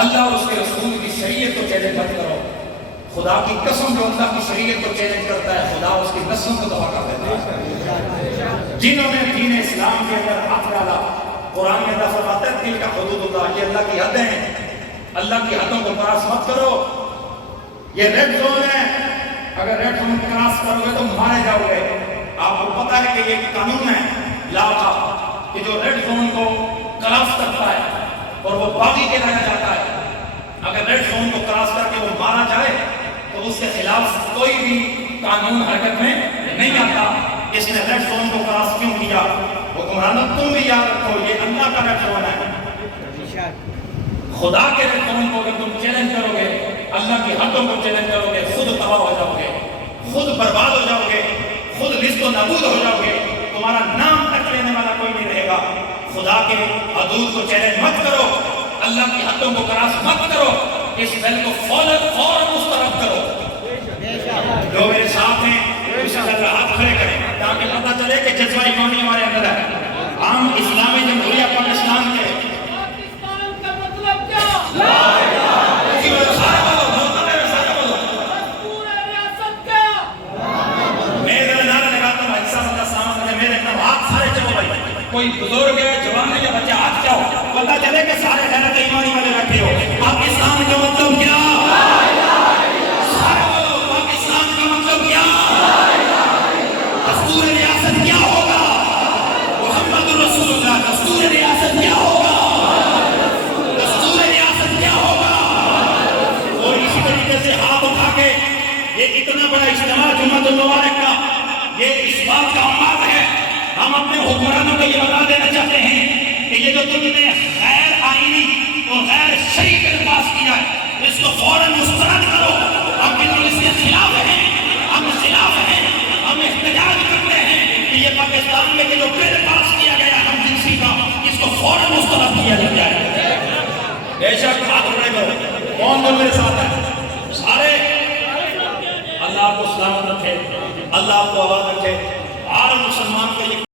اللہ اور اس کے رسول کی شریعت کو چیلنج مت کرو. خدا کی قسم جو اللہ کی شریعت کو چیلنج کرتا ہے خدا اس کی نسلوں کو تباہ کر دیتا ہے. جنہوں نے دین اسلام کے اندر ہاتھ ڈالا، قرآن میں اللہ فرماتا ہے تلک حدود اللہ، یہ اللہ کی حدیں ہیں، اللہ کی حدوں کو کراس مت کرو. یہ ریڈ زون ہے، اگر ریڈ زون کراس کرو گے تو مارے جاؤ گے. آپ کو پتا ہے کہ یہ قانون ہے لا کا کہ جو ریڈ زون کو کراس کرتا ہے اور وہ باغی کہلایا جاتا ہے. اگر ریڈ زون کو کراس کر کے وہ مارا جائے تو اس کے خلاف کوئی بھی قانون حرکت میں نہیں آتا. اس نے ریڈ زون کو کراس کیوں کیا؟ حکمرانوں تم بھی یاد رکھو یہ اللہ کا ریڈ زون ہے. خدا کے ریڈ زون کو اگر تم چیلنج کرو گے، اللہ کی حدوں کو چیلنج کرو گے، خود تباہ ہو جاؤ گے، خود برباد ہو جاؤ گے، خود نیست و نابود ہو جاؤ گے. تمہارا نام تک لینے والا کوئی نہیں رہے گا. خدا کے حدود کو چیلنج مت کرو، اللہ کی حدوں کو کراس مت کرو. اس دل کو فوراً مسترد کرو. جو میرے ساتھ ہیں اسے ذرا ہاتھ کھڑے کریں تاکہ پتہ چلے کہ جذبہ ایمانی ہمارے اندر ہے. ہم اسلامی جمہوریہ پاکستان کے پاکستان کا مطلب کیا؟ پورے ریاست کا کوئی بزرگ ہے، جوان ہے یا بچہ، ہاتھ جاؤ پتہ چلے کہ سارے غیرت ایمانی والے بیٹھے ہو. پاکستان کا مطلب کیا؟ سارے بولو پاکستان کا مطلب کیا؟ دستور ریاست کیا ہوگا؟ محمد رسول اللہ. دستور ریاست کیا ہوگا؟ دستور ریاست کیا ہوگا؟ اور اسی طریقے سے ہاتھ اٹھا کے یہ اتنا بڑا اجتماع جمعۃ المبارک کا یہ اس بات کا اماد ہے. ہم اپنے حکمرانوں کو یہ بتا دینا چاہتے ہیں کہ یہ جو تم نے غیر آئینی اور غیر شرعی بل پاس کیا ہے اس کو فوراً مسترد کرو. ہم بالکل اس کے خلاف ہیں، ہم احتجاج کرتے ہیں کہ یہ پاکستان میں جو بل پاس کیا گیا ہم جنسی کا اس کو فوراً مسترد کیا جائے. بے شک ہاتھ اٹھائے کرو. کون میرے ساتھ ہے؟ سارے. اللہ آپ کو سلامت رکھے، اللہ آپ کو آباد رکھے. ہر مسلمان کو یہ